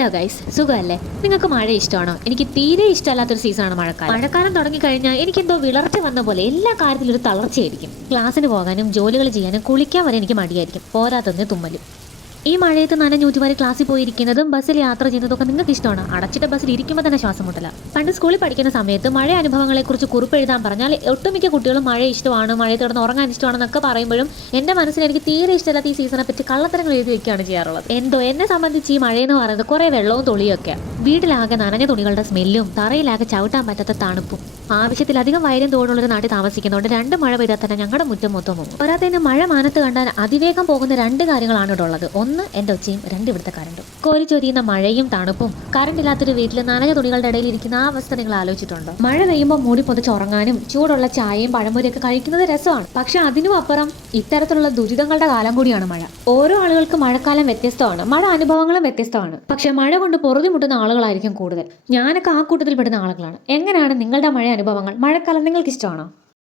Hello guys, സുഖമല്ലേ? നിങ്ങൾക്ക് മഴ ഇഷ്ടമാണോ? എനിക്ക് തീരെ ഇഷ്ടമല്ലാത്തൊരു സീസണാണ് മഴക്കാലം. മഴക്കാലം തുടങ്ങിക്കഴിഞ്ഞാൽ എനിക്കെന്തോ വിളർച്ച വന്ന പോലെ എല്ലാ കാര്യത്തിലും ഒരു തളർച്ചയായിരിക്കും. ക്ലാസ്സിന് പോകാനും ജോലികൾ ചെയ്യാനും കുളിക്കാൻ വരെ എനിക്ക് മടിയായിരിക്കും. പോരാത്തതിന് തുമ്മലും. ഈ മഴയത്ത് നനഞ്ഞൂറ്റുമാരി ക്ലാസ്സിൽ പോയിരിക്കുന്നതും ബസ്സിൽ യാത്ര ചെയ്യുന്നതൊക്കെ നിങ്ങൾക്ക് ഇഷ്ടമാണ്? അടച്ചിട്ട ബസ്സിൽ ഇരിക്കുമ്പോൾ തന്നെ ശ്വാസം മുട്ടല. പണ്ട് സ്കൂളിൽ പഠിക്കുന്ന സമയത്ത് മഴ അനുഭവങ്ങളെക്കുറിച്ച് കുറിപ്പ് എഴുതാൻ പറഞ്ഞാൽ ഒട്ടുമിക്ക കുട്ടികളും മഴ ഇഷ്ടമാണ്, മഴയത്ത് കിടന്ന് ഉറങ്ങാൻ ഇഷ്ടമാണെന്നൊക്കെ പറയുമ്പോഴും എൻ്റെ മനസ്സിൽ എനിക്ക് തീരെ ഇഷ്ടമില്ലാത്ത ഈ സീസണെ പറ്റി കള്ളത്തരങ്ങൾ എഴുതി വെക്കുകയാണ് ചെയ്യാറുള്ളത്. എന്തോ എന്നെ സംബന്ധിച്ച് ഈ മഴയെന്ന് പറയുന്നത് കുറേ വെള്ളവും തുളിയൊക്കെ. വീട്ടിലാകെ നനഞ്ഞ തുണികളുടെ സ്മെല്ലും തറയിലാകെ ചവിട്ടാൻ പറ്റാത്ത തണുപ്പും. ആവശ്യത്തിലധികം വയലും തോടുള്ളൊരു നാട്ടിൽ താമസിക്കുന്നതുകൊണ്ട് 2 മഴ പെയ്താൽ തന്നെ ഞങ്ങളുടെ മുറ്റം മൊത്തം പോകും. പോരാത്തതിന് മഴ മാനത്ത് കണ്ടാൽ അതിവേഗം പോകുന്ന 2 കാര്യങ്ങളാണ് ഇവിടെ ഉള്ളത്. 1 എൻ്റെ ഒച്ചയും, 2 ഇവിടുത്തെ കറണ്ടും. കോരിച്ചൊരിയുന്ന മഴയും തണുപ്പും. കറണ്ടില്ലാത്തൊരു വീട്ടിൽ നനഞ്ഞ തുണികളുടെ ഇടയിൽ ഇരിക്കുന്ന ആ അവസ്ഥ നിങ്ങൾ ആലോചിച്ചിട്ടുണ്ടോ? മഴ പെയ്യുമ്പോൾ മൂടി പൊതിച്ച് ഉറങ്ങാനും ചൂടുള്ള ചായയും പഴംപൊരിയൊക്കെ കഴിക്കുന്നത് രസമാണ്. പക്ഷെ അതിനും അപ്പുറം ഇത്തരത്തിലുള്ള ദുരിതങ്ങളുടെ കാലം കൂടിയാണ് മഴ. ഓരോ ആളുകൾക്ക് മഴക്കാലം വ്യത്യസ്തമാണ്, മഴ അനുഭവങ്ങളും വ്യത്യസ്തമാണ്. പക്ഷെ മഴ കൊണ്ട് പൊറുതിമുട്ടുന്ന ആളുകളായിരിക്കും കൂടുതൽ. ഞാനൊക്കെ ആ കൂട്ടത്തിൽ പെടുന്ന ആളുകളാണ്. എങ്ങനെയാണ് നിങ്ങളുടെ മഴ അനുഭവങ്ങൾ? മഴക്കാലം നിങ്ങൾക്ക് ഇഷ്ടമാണോ?